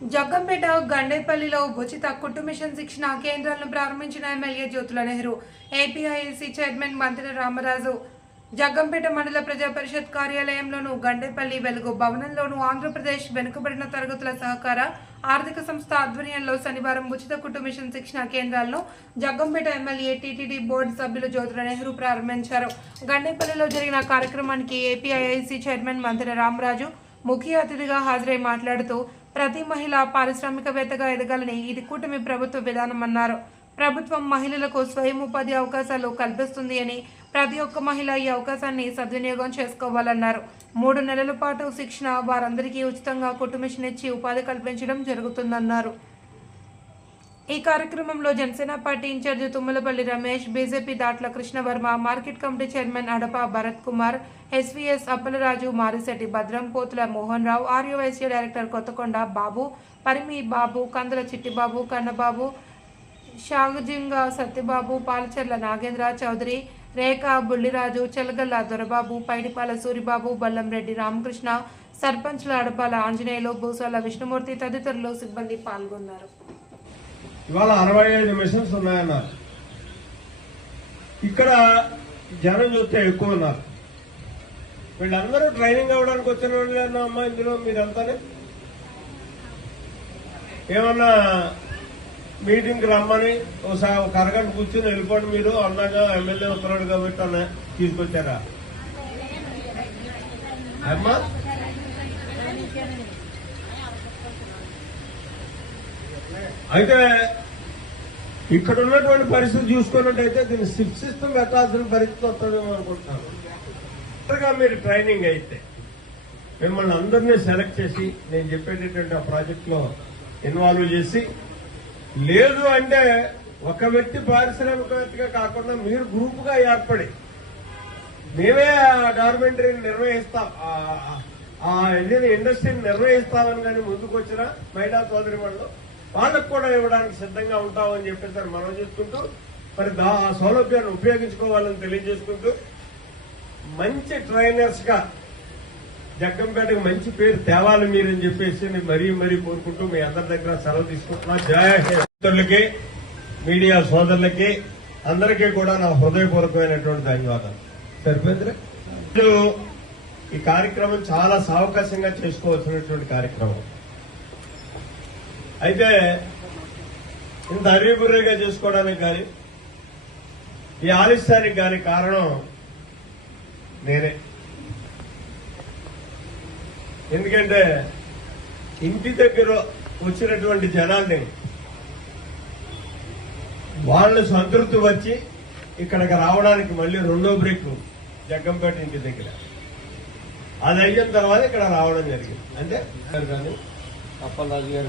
జగ్గంపేట గండేపల్లిలో ఉచిత కుట్టు మిషన్ శిక్షణ కేంద్రాలను ప్రారంభించిన MLA Jyothula Nehru APISC chairman మంత్రి రామరాజు. జగ్గంపేట మండల ప్రజా పరిషత్ కార్యాలయంలోను గండేపల్లి వెలుగు భవనంలోను ఆంధ్రప్రదేశ్ వెనుకబడిన తరగతుల సహకార ఆర్థిక సంస్థ ఆధ్వర్యంలో శనివారం ఉచిత కుట్టు మిషన్ శిక్షణ కేంద్రాలను జగ్గంపేట ఎమ్మెల్యే టీటీడీ బోర్డు సభ్యులు జ్యోతుల నెహ్రూ ప్రారంభించారు. గండేపల్లిలో జరిగిన కార్యక్రమానికి ఏపీఐఐసీ చైర్మన్ మంత్రి రామరాజు ముఖ్య అతిథిగా హాజరై మాట్లాడుతూ ప్రతి మహిళ పారిశ్రామికవేత్తగా ఎదగాలని ఇది కూటమి ప్రభుత్వ విధానమన్నారు ప్రభుత్వం మహిళలకు స్వయం ఉపాధి అవకాశాలు కల్పిస్తుంది అని ప్రతి ఒక్క మహిళ ఈ అవకాశాన్ని సద్వినియోగం చేసుకోవాలన్నారు. మూడు నెలల పాటు శిక్షణ వారందరికీ ఉచితంగా కుటుంబిషన్ ఇచ్చి ఉపాధి కల్పించడం జరుగుతుందన్నారు. ఈ కార్యక్రమంలో Janasena party incharge Tummalapalli Ramesh BJP Datla Krishnavarma market committee chairman Adapa Bharat Kumar SVS Appalaraju Marisetti Bhadram Pothula Mohan Rao RUYC director Kothakonda Babu Parimi Babu Kandula Chittibabu Kannababu షాగుజింగ Satyababu Palacherla Nagendra Chowdary Rekha Bulliraju Chelagalla Dorababu Paidipala Suribabu Ballamreddy Ramakrishna సర్పంచ్ల అడపాల ఆంజనేయులు భూసాల విష్ణుమూర్తి తదితరులు సిబ్బంది పాల్గొన్నారు. ఇవాళ అరవై ఐదు మిషన్స్ ఉన్నాయన్నారు. ఇక్కడ జనం చూస్తే ఎక్కువ ఉన్నారు. వీళ్ళందరూ ట్రైనింగ్ అవ్వడానికి వచ్చిన వాళ్ళు అమ్మా ఇందులో మీరంతానే? ఏమన్నా మీటింగ్కి రమ్మని ఒకసారి ఒక అరగంట కూర్చొని వెళ్ళిపోండి మీరు. అన్నాగా ఎమ్మెల్యే ఉత్తరాడు కాబట్టి అన్న తీసుకొచ్చారా? అమ్మా? అయితే ఇక్కడ ఉన్నటువంటి పరిస్థితి చూసుకున్నట్టయితే దీన్ని సిప్ సిస్టమ్ పెట్టాల్సిన పరిస్థితి వస్తుందేమో అనుకుంటున్నాను కొత్తగా మీరు ట్రైనింగ్ అయితే మిమ్మల్ని అందరినీ సెలెక్ట్ చేసి నేను చెప్పేటటువంటి ఆ ప్రాజెక్ట్లో ఇన్వాల్వ్ చేసి లేదు అంటే ఒక వ్యక్తి పారిశ్రామికవేత్తగా కాకుండా మీరు గ్రూప్గా ఏర్పడి మేమే ఆ డాక్యుమెంటరీని నిర్వహిస్తాం ఆ- ఇండియన్ ఇండస్ట్రీని నిర్వహిస్తామని కానీ ముందుకు వచ్చిన మైడా చౌదరి వాళ్ళు వాళ్ళకు కూడా ఇవ్వడానికి సిద్ధంగా ఉంటామని చెప్పేసి మనం చేసుకుంటూ మరి ఆ సౌలభ్యాన్ని ఉపయోగించుకోవాలని తెలియజేసుకుంటూ మంచి ట్రైనర్స్గా జగ్గంపేటకు మంచి పేరు తేవాలి మీరని చెప్పేసి నేను మరీ మరీ కోరుకుంటూ మీ అందరి దగ్గర సెలవు తీసుకుంటున్నా. జయ హింద్. మిత్రులకి మీడియా సోదరులకి అందరికీ కూడా నా హృదయపూర్వకమైనటువంటి ధన్యవాదాలు. సరిపోయిందిరా? ఇప్పుడు ఈ కార్యక్రమం చాలా సావకాశంగా చేసుకోవాల్సినటువంటి కార్యక్రమం. అయితే ఇంత హరిబుర్రిగా చేసుకోవడానికి కానీ ఈ ఆలస్యానికి కానీ కారణం నేనే. ఎందుకంటే ఇంటి దగ్గర వచ్చినటువంటి జనాల్ని వాళ్ళు సంతృప్తి వచ్చి ఇక్కడికి రావడానికి మళ్ళీ రెండో బ్రేక్ జగ్గంపేట ఇంటి దగ్గర. అది అయిన తర్వాత ఇక్కడ రావడం జరిగింది. అంటే అప్పలరాజు గారు